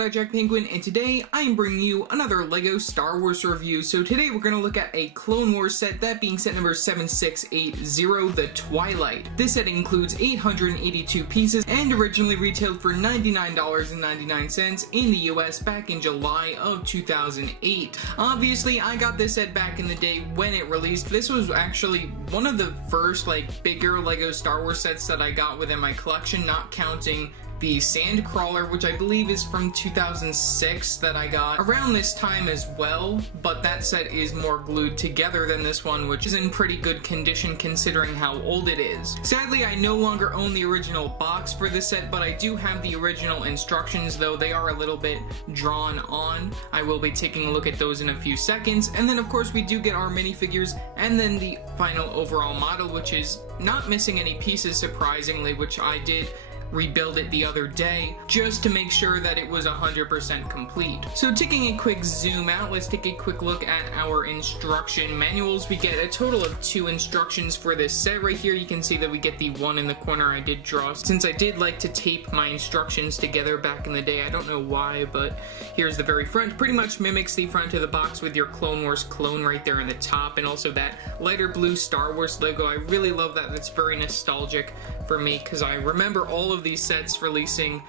Jedi Jack Penguin, and today I am bringing you another LEGO Star Wars review. So today we're going to look at a Clone Wars set, that being set number 7680, the Twilight. This set includes 882 pieces and originally retailed for $99.99 in the US back in July of 2008. Obviously, I got this set back in the day when it released. This was actually one of the first bigger LEGO Star Wars sets that I got within my collection, not counting the Sandcrawler, which I believe is from 2006 that I got around this time as well, but that set is more glued together than this one, which is in pretty good condition considering how old it is. Sadly, I no longer own the original box for this set, but I do have the original instructions, though they are a little bit drawn on. I will be taking a look at those in a few seconds, and then of course we do get our minifigures and then the final overall model, which is not missing any pieces surprisingly, which I did rebuild it the other day just to make sure that it was 100% complete. So taking a quick zoom out, let's take a quick look at our instruction manuals. We get a total of 2 instructions for this set. Right here you can see that we get the one in the corner I did draw, since I did like to tape my instructions together back in the day. I don't know why, but here's the very front. Pretty much mimics the front of the box with your Clone Wars clone right there in the top, and also that lighter blue Star Wars logo. I really love that. That's very nostalgic for me because I remember all of these sets releasing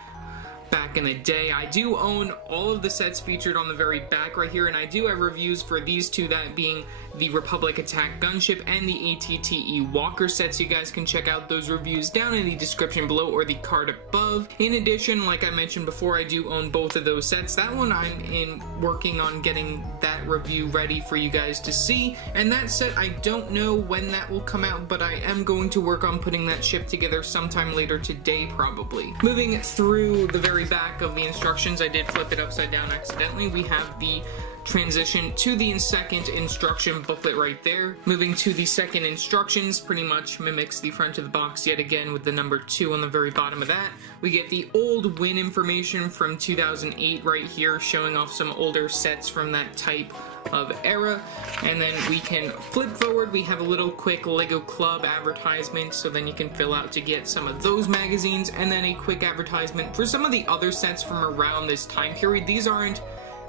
back in the day. I do own all of the sets featured on the very back right here, and I do have reviews for these two, that being the Republic Attack Gunship and the ATTE Walker sets. You guys can check out those reviews down in the description below or the card above. In addition, like I mentioned before, I do own both of those sets. That one I'm working on getting that review ready for you guys to see, and that set I don't know when that will come out, but I am going to work on putting that ship together sometime later today probably. Moving through the very back of the instructions, I did flip it upside down accidentally. We have the transition to the second instruction booklet right there. Moving to the second instructions, pretty much mimics the front of the box yet again with the number 2 on the very bottom of that. We get the old win information from 2008 right here, showing off some older sets from that type of era. And then we can flip forward. We have a little quick LEGO Club advertisement, so then you can fill out to get some of those magazines, and then a quick advertisement for some of the other sets from around this time period. These aren't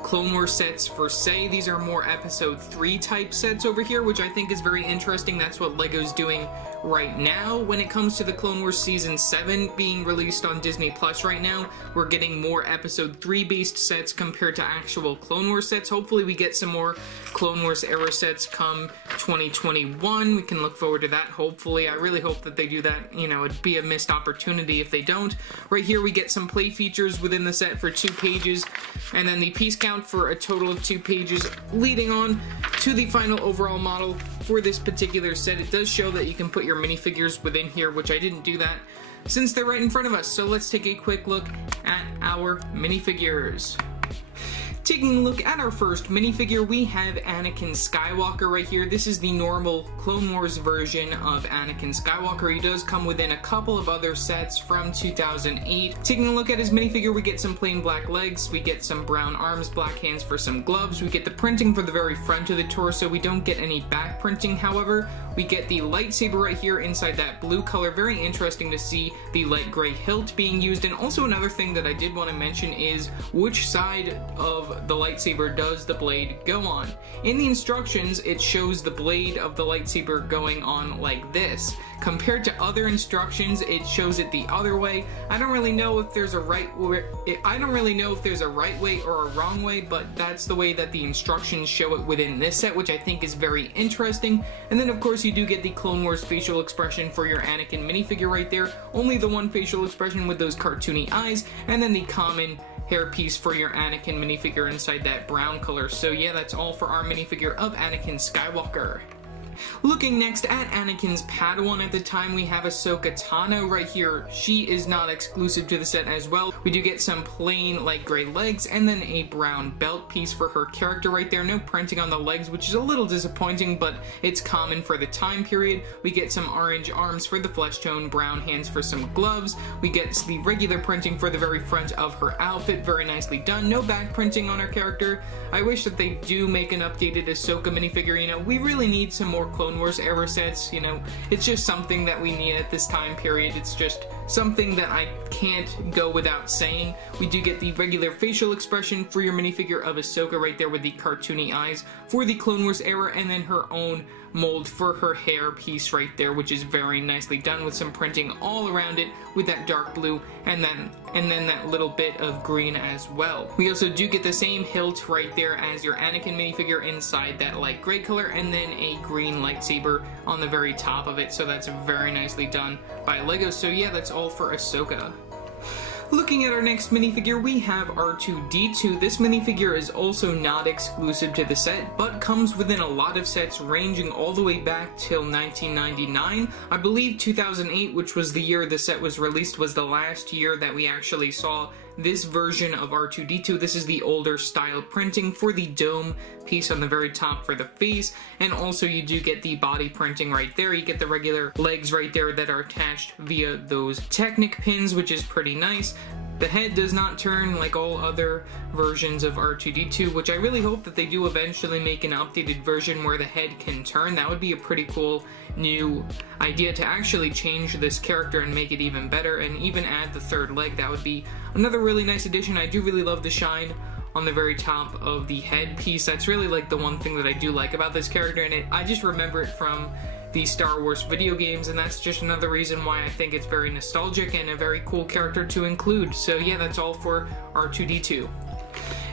Clone Wars sets for say, these are more episode 3 type sets over here, which I think is very interesting. That's what LEGO's doing right now when it comes to the Clone Wars Season 7 being released on Disney Plus right now. We're getting more episode 3 based sets compared to actual Clone Wars sets. Hopefully we get some more Clone Wars era sets come 2021. We can look forward to that, hopefully. I really hope that they do that. You know, it'd be a missed opportunity if they don't. Right here we get some play features within the set for 2 pages, and then the piece count for a total of 2 pages, leading on to the final overall model for this particular set. It does show that you can put your minifigures within here, which I didn't do that since they're right in front of us. So let's take a quick look at our minifigures. Taking a look at our first minifigure, we have Anakin Skywalker right here. This is the normal Clone Wars version of Anakin Skywalker. He does come within a couple of other sets from 2008. Taking a look at his minifigure, we get some plain black legs, we get some brown arms, black hands for some gloves, we get the printing for the very front of the torso. We don't get any back printing, however. We get the lightsaber right here inside that blue color. Very interesting to see the light gray hilt being used. And also another thing that I did want to mention is which side of the lightsaber does the blade go on. In the instructions, it shows the blade of the lightsaber going on like this. Compared to other instructions, it shows it the other way. I don't really know if there's a right way or a wrong way, but that's the way that the instructions show it within this set, which I think is very interesting. And then of course you do get the Clone Wars facial expression for your Anakin minifigure right there. Only the one facial expression with those cartoony eyes, and then the common hairpiece for your Anakin minifigure inside that brown color. So yeah, that's all for our minifigure of Anakin Skywalker. Looking next at Anakin's Padawan at the time, we have Ahsoka Tano right here. She is not exclusive to the set as well. We do get some plain light gray legs and then a brown belt piece for her character right there. No printing on the legs, which is a little disappointing, but it's common for the time period. We get some orange arms for the flesh tone, brown hands for some gloves. We get the regular printing for the very front of her outfit. Very nicely done. No back printing on her character. I wish that they do make an updated Ahsoka minifigure. You know, we really need some more more Clone Wars era sets. You know, it's just something that we need at this time period. It's just something that I can't go without saying. We do get the regular facial expression for your minifigure of Ahsoka right there with the cartoony eyes for the Clone Wars era, and then her own mold for her hair piece right there, which is very nicely done with some printing all around it with that dark blue and then that little bit of green as well. We also do get the same hilt right there as your Anakin minifigure inside that light gray color, and then a green lightsaber on the very top of it, so that's very nicely done by LEGO. So yeah, that's all for Ahsoka. Looking at our next minifigure, we have R2-D2. This minifigure is also not exclusive to the set, but comes within a lot of sets ranging all the way back till 1999. I believe 2008, which was the year the set was released, was the last year that we actually saw this version of R2-D2. This is the older style printing for the dome piece on the very top for the face, and also you do get the body printing right there. You get the regular legs right there that are attached via those Technic pins, which is pretty nice. The head does not turn like all other versions of R2-D2, which I really hope that they do eventually make an updated version where the head can turn. That would be a pretty cool new idea to actually change this character and make it even better, and even add the third leg. That would be another really nice addition. I do really love the shine on the very top of the head piece. That's really like the one thing that I do like about this character, and I just remember it from the Star Wars video games, and that's just another reason why I think it's very nostalgic and a very cool character to include. So yeah, that's all for R2-D2.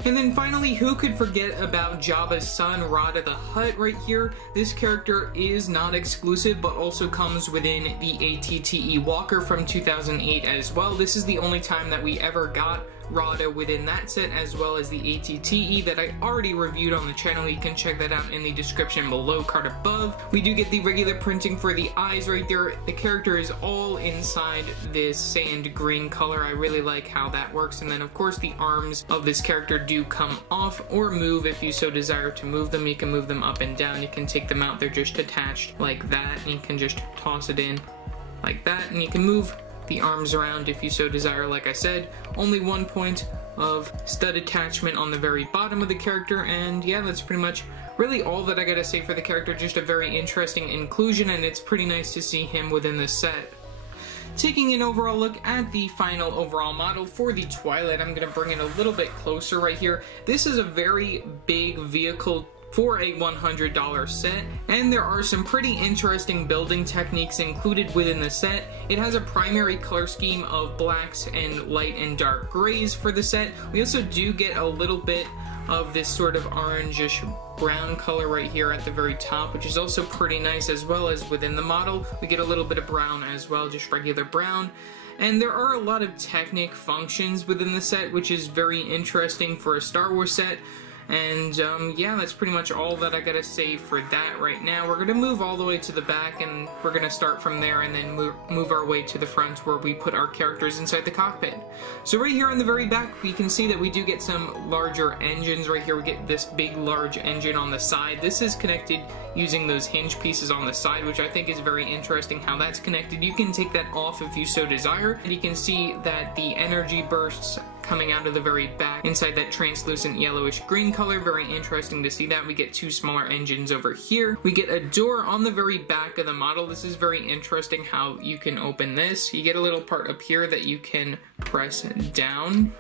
And then finally, who could forget about Jabba's son, Rada the Hutt, right here? This character is not exclusive, but also comes within the ATTE Walker from 2008 as well. This is the only time that we ever got Rada within that set, as well as the ATTE that I already reviewed on the channel. You can check that out in the description below, card above. We do get the regular printing for the eyes right there. The character is all inside this sand green color. I really like how that works. And then of course the arms of this character do come off or move if you so desire to move them. You can move them up and down. You can take them out. They're just attached like that, and you can just toss it in like that, and you can move the arms around if you so desire. Like I said, only 1 point of stud attachment on the very bottom of the character, and yeah, that's pretty much really all that I gotta say for the character. Just a very interesting inclusion, and it's pretty nice to see him within this set. Taking an overall look at the final overall model for the Twilight, I'm gonna bring it a little bit closer right here. This is a very big vehicle for a $100 set, and there are some pretty interesting building techniques included within the set. It has a primary color scheme of blacks and light and dark grays for the set. We also do get a little bit of this sort of orangish brown color right here at the very top, which is also pretty nice, as well as within the model we get a little bit of brown as well, just regular brown. And there are a lot of Technic functions within the set, which is very interesting for a Star Wars set. And yeah, that's pretty much all that I gotta say for that right now. We're gonna move all the way to the back, and we're gonna start from there and then move our way to the front where we put our characters inside the cockpit. So right here on the very back, we can see that we do get some larger engines right here. We get this big large engine on the side. This is connected using those hinge pieces on the side, which I think is very interesting how that's connected. You can take that off if you so desire, and you can see that the energy bursts coming out of the very back inside that translucent yellowish green color. Very interesting to see that. We get two smaller engines over here. We get a door on the very back of the model. This is very interesting how you can open this. You get a little part up here that you can press down.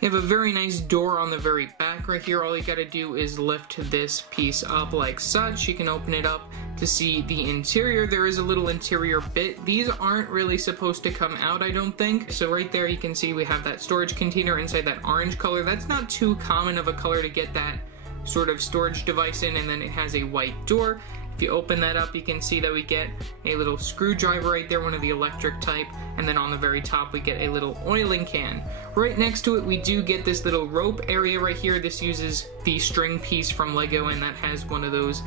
You have a very nice door on the very back right here. All you gotta do is lift this piece up like such. You can open it up to see the interior. There is a little interior bit. These aren't really supposed to come out, I don't think. So right there you can see we have that storage container inside that orange color. That's not too common of a color to get that sort of storage device in, and then it has a white door. If you open that up, you can see that we get a little screwdriver right there, one of the electric type, and then on the very top we get a little oiling can. Right next to it we do get this little rope area right here. This uses the string piece from LEGO, and that has one of those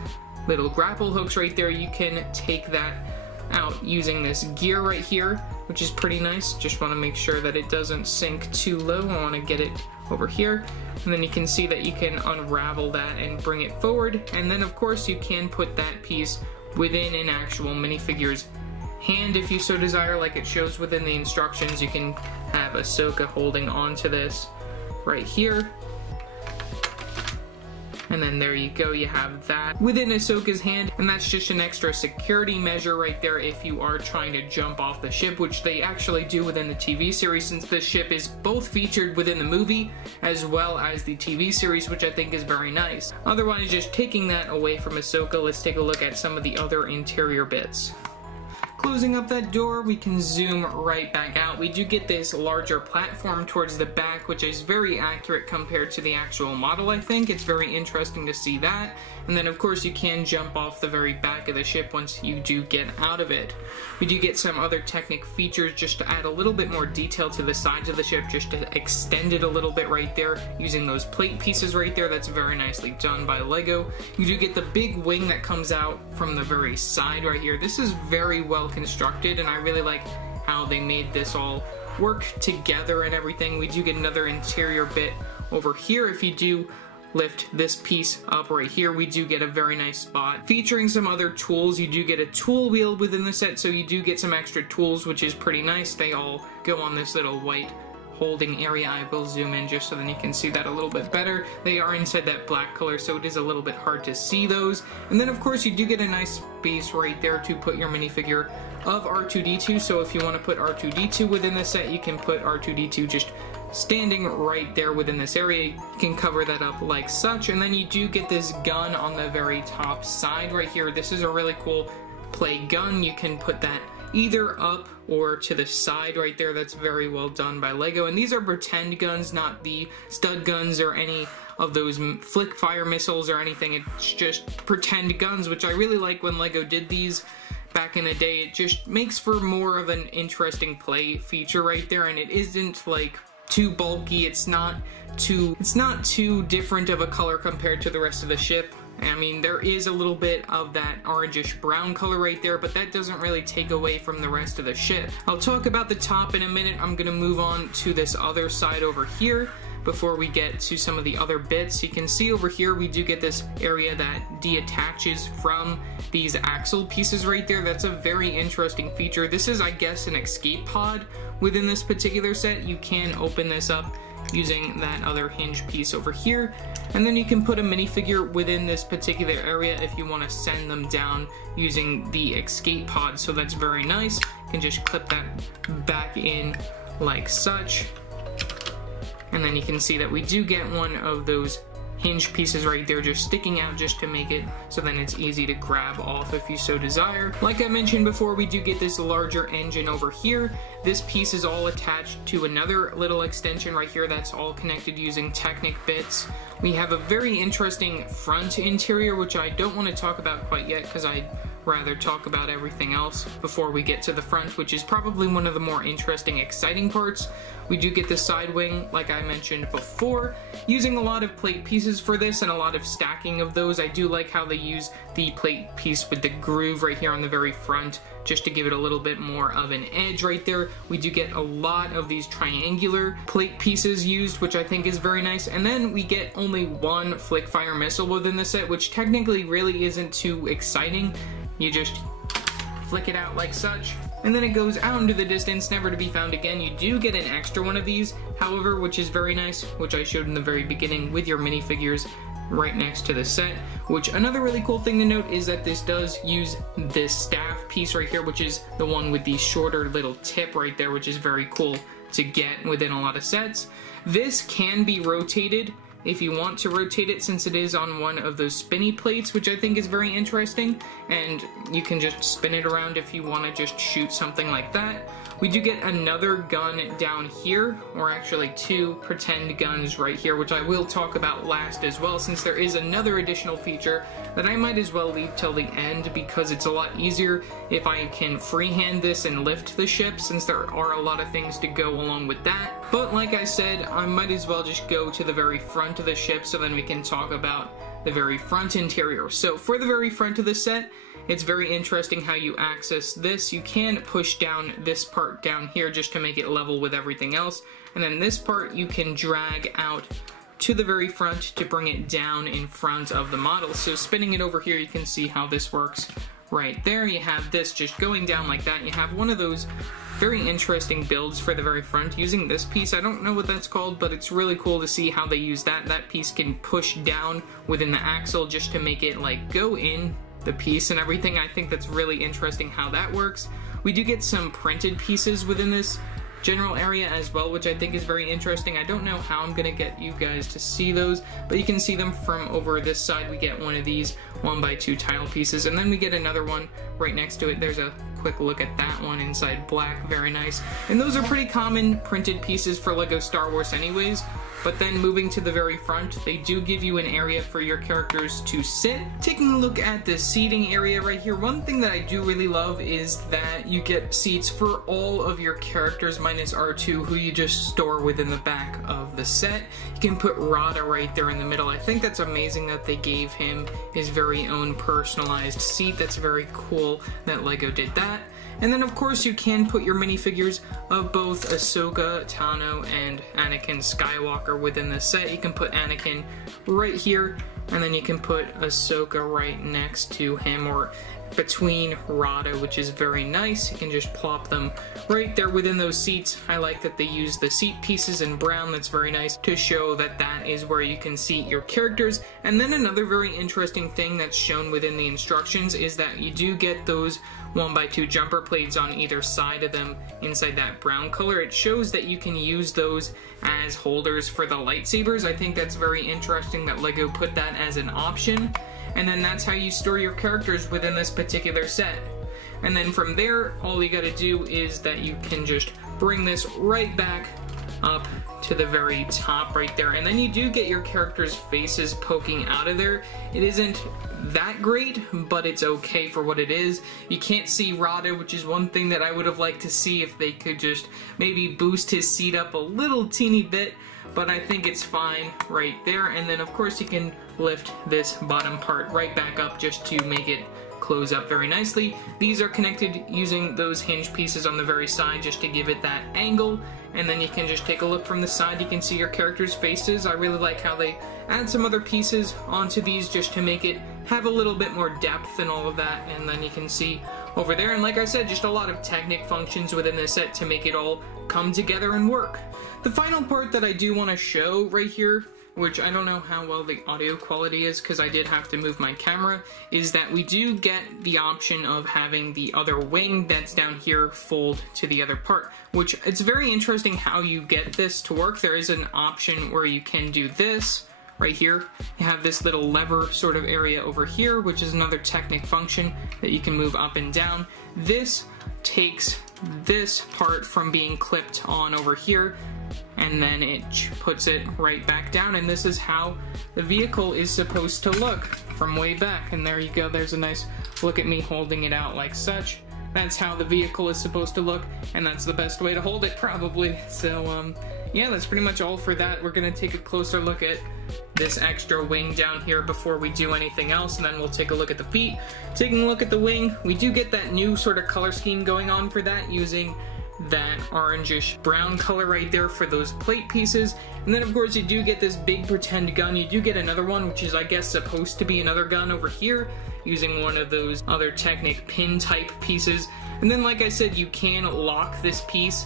little grapple hooks right there. You can take that out using this gear right here, which is pretty nice. Just want to make sure that it doesn't sink too low. I want to get it over here, and then you can see that you can unravel that and bring it forward, and then of course you can put that piece within an actual minifigure's hand if you so desire, like it shows within the instructions. You can have Ahsoka holding on to this right here. And then there you go, you have that within Ahsoka's hand, and that's just an extra security measure right there if you are trying to jump off the ship, which they actually do within the TV series, since this ship is both featured within the movie as well as the TV series, which I think is very nice. Otherwise, just taking that away from Ahsoka, let's take a look at some of the other interior bits. Closing up that door, we can zoom right back out. We do get this larger platform towards the back, which is very accurate compared to the actual model, I think. It's very interesting to see that. And then, of course, you can jump off the very back of the ship once you do get out of it. We do get some other Technic features just to add a little bit more detail to the sides of the ship, just to extend it a little bit right there, using those plate pieces right there. That's very nicely done by LEGO. You do get the big wing that comes out from the very side right here. This is very well constructed, and I really like how they made this all work together and everything. We do get another interior bit over here. If you do lift this piece up right here, we do get a very nice spot featuring some other tools. You do get a tool wheel within the set, so you do get some extra tools, which is pretty nice. They all go on this little white holding area. I will zoom in just so then you can see that a little bit better. They are inside that black color, so it is a little bit hard to see those. And then, of course, you do get a nice space right there to put your minifigure of R2-D2, so if you want to put R2-D2 within the set, you can put R2-D2 just standing right there within this area. You can cover that up like such, and then you do get this gun on the very top side right here. This is a really cool play gun. You can put that either up or to the side right there. That's very well done by LEGO, and these are pretend guns, not the stud guns or any of those flick fire missiles or anything. It's just pretend guns, which I really like when LEGO did these back in the day. It just makes for more of an interesting play feature right there, and it isn't like too bulky. It's not too different of a color compared to the rest of the ship. I mean, there is a little bit of that orangish brown color right there, but that doesn't really take away from the rest of the ship. I'll talk about the top in a minute. I'm gonna move on to this other side over here before we get to some of the other bits. You can see over here we do get this area that deattaches from these axle pieces right there. That's a very interesting feature. This is, I guess, an escape pod within this particular set. You can open this up using that other hinge piece over here, and then you can put a minifigure within this particular area if you want to send them down using the escape pod. So that's very nice. You can just clip that back in like such, and then you can see that we do get one of those hinge pieces right there just sticking out, just to make it so then it's easy to grab off if you so desire. Like I mentioned before, we do get this larger engine over here. This piece is all attached to another little extension right here that's all connected using Technic bits. We have a very interesting front interior, which I don't want to talk about quite yet because I'd rather talk about everything else before we get to the front, which is probably one of the more interesting, exciting parts. We do get the side wing, like I mentioned before, using a lot of plate pieces for this and a lot of stacking of those. I do like how they use the plate piece with the groove right here on the very front, just to give it a little bit more of an edge right there. We do get a lot of these triangular plate pieces used, which I think is very nice. And then we get only one flick fire missile within the set, which technically really isn't too exciting. You just flick it out like such, and then it goes out into the distance, never to be found again. You do get an extra one of these, however, which is very nice, which I showed in the very beginning with your minifigures right next to the set. Which, another really cool thing to note is that this does use this staff piece right here, which is the one with the shorter little tip right there, which is very cool to get within a lot of sets. This can be rotated if you want to rotate it, since it is on one of those spinny plates, which I think is very interesting, and you can just spin it around if you want to just shoot something like that. We do get another gun down here, or actually two pretend guns right here, which I will talk about last as well, since there is another additional feature that I might as well leave till the end, because it's a lot easier if I can freehand this and lift the ship, since there are a lot of things to go along with that. But like I said, I might as well just go to the very front of the ship so then we can talk about the very front interior. So for the very front of the set, it's very interesting how you access this. You can push down this part down here just to make it level with everything else, and then this part you can drag out to the very front to bring it down in front of the model. So spinning it over here, you can see how this works right there. You have this just going down like that. You have one of those very interesting builds for the very front. Using this piece, I don't know what that's called, but it's really cool to see how they use that. That piece can push down within the axle just to make it like go in the piece and everything. I think that's really interesting how that works. We do get some printed pieces within this general area as well, which I think is very interesting. I don't know how I'm gonna get you guys to see those, but you can see them from over this side. We get one of these 1x2 tile pieces, and then we get another one right next to it. There's a quick look at that one inside black, very nice. And those are pretty common printed pieces for LEGO Star Wars anyways. But then moving to the very front, they do give you an area for your characters to sit. Taking a look at the seating area right here, one thing that I do really love is that you get seats for all of your characters minus R2, who you just store within the back of the set. You can put Rada right there in the middle. I think that's amazing that they gave him his very own personalized seat. That's very cool that LEGO did that. And then of course you can put your minifigures of both Ahsoka, Tano, and Anakin Skywalker within the set. You can put Anakin right here, and then you can put Ahsoka right next to him, or between Rada, which is very nice. You can just plop them right there within those seats. I like that they use the seat pieces in brown. That's very nice to show that that is where you can seat your characters. And then another very interesting thing that's shown within the instructions is that you do get those 1x2 jumper plates on either side of them inside that brown color. It shows that you can use those as holders for the lightsabers. I think that's very interesting that LEGO put that as an option. And then that's how you store your characters within this particular set. And then from there, all you gotta do is that you can just bring this right back up to the very top right there. And then you do get your characters' faces poking out of there. It isn't that great, but it's okay for what it is. You can't see Rada, which is one thing that I would have liked to see if they could just maybe boost his seat up a little teeny bit, but I think it's fine right there. And then of course you can lift this bottom part right back up just to make it close up very nicely. These are connected using those hinge pieces on the very side just to give it that angle, and then you can just take a look from the side. You can see your characters' faces. I really like how they add some other pieces onto these just to make it have a little bit more depth and all of that, and then you can see over there. And like I said, just a lot of Technic functions within this set to make it all come together and work. The final part that I do want to show right here, which I don't know how well the audio quality is because I did have to move my camera, is that we do get the option of having the other wing that's down here fold to the other part, which it's very interesting how you get this to work. There is an option where you can do this right here. You have this little lever sort of area over here, which is another Technic function that you can move up and down. This takes this part from being clipped on over here, and then it puts it right back down, and this is how the vehicle is supposed to look from way back. And there you go, there's a nice look at me holding it out like such. That's how the vehicle is supposed to look, and that's the best way to hold it probably. So yeah, that's pretty much all for that. We're gonna take a closer look at this extra wing down here before we do anything else, and then we'll take a look at the feet. Taking a look at the wing, we do get that new sort of color scheme going on for that, using that orangish brown color right there for those plate pieces. And then of course you do get this big pretend gun. You do get another one, which is I guess supposed to be another gun over here, using one of those other Technic pin type pieces. And then like I said, you can lock this piece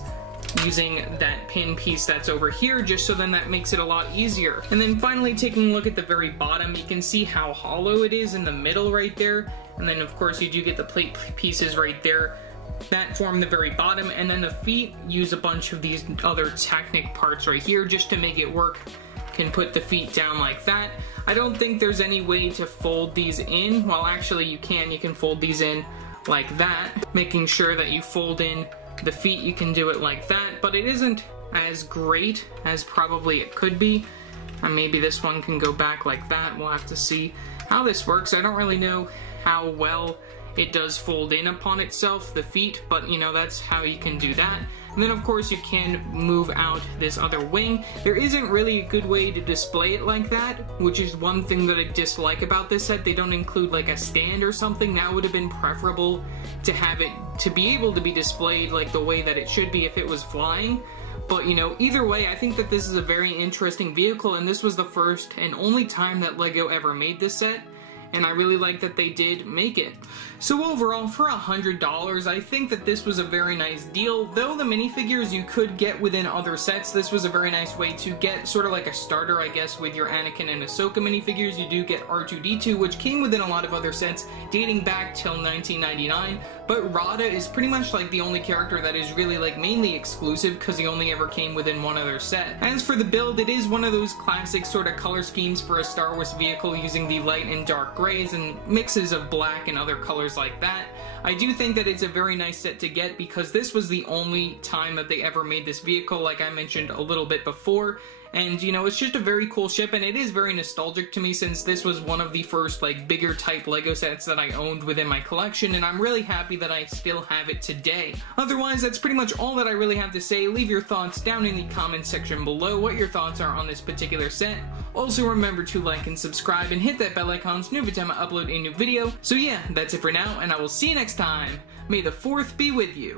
using that pin piece that's over here, just so then that makes it a lot easier. And then finally taking a look at the very bottom, you can see how hollow it is in the middle right there. And then of course you do get the plate pieces right there that form the very bottom, and then the feet use a bunch of these other Technic parts right here just to make it work. Can put the feet down like that. I don't think there's any way to fold these in. Well, actually you can fold these in like that, making sure that you fold in the feet. You can do it like that, but it isn't as great as probably it could be. And maybe this one can go back like that. We'll have to see how this works. I don't really know how well it does fold in upon itself, the feet, but you know, that's how you can do that. And then of course you can move out this other wing. There isn't really a good way to display it like that, which is one thing that I dislike about this set. They don't include like a stand or something. That would have been preferable to have it to be able to be displayed like the way that it should be if it was flying. But you know, either way, I think that this is a very interesting vehicle, and this was the first and only time that LEGO ever made this set. and I really like that they did make it. So overall, for $100, I think that this was a very nice deal. Though the minifigures you could get within other sets, this was a very nice way to get sort of like a starter, I guess, with your Anakin and Ahsoka minifigures. You do get R2-D2, which came within a lot of other sets dating back till 1999, but Rada is pretty much like the only character that is really like mainly exclusive because he only ever came within one other set. As for the build, it is one of those classic sort of color schemes for a Star Wars vehicle using the light and dark grays and mixes of black and other colors like that. I do think that it's a very nice set to get because this was the only time that they ever made this vehicle, like I mentioned a little bit before. And, you know, it's just a very cool ship, and it is very nostalgic to me since this was one of the first, like, bigger type LEGO sets that I owned within my collection, and I'm really happy that I still have it today. Otherwise, that's pretty much all that I really have to say. Leave your thoughts down in the comment section below, what your thoughts are on this particular set. Also, remember to like and subscribe, and hit that bell icon so every time I upload a new video. So yeah, that's it for now, and I will see you next time. May the 4th be with you.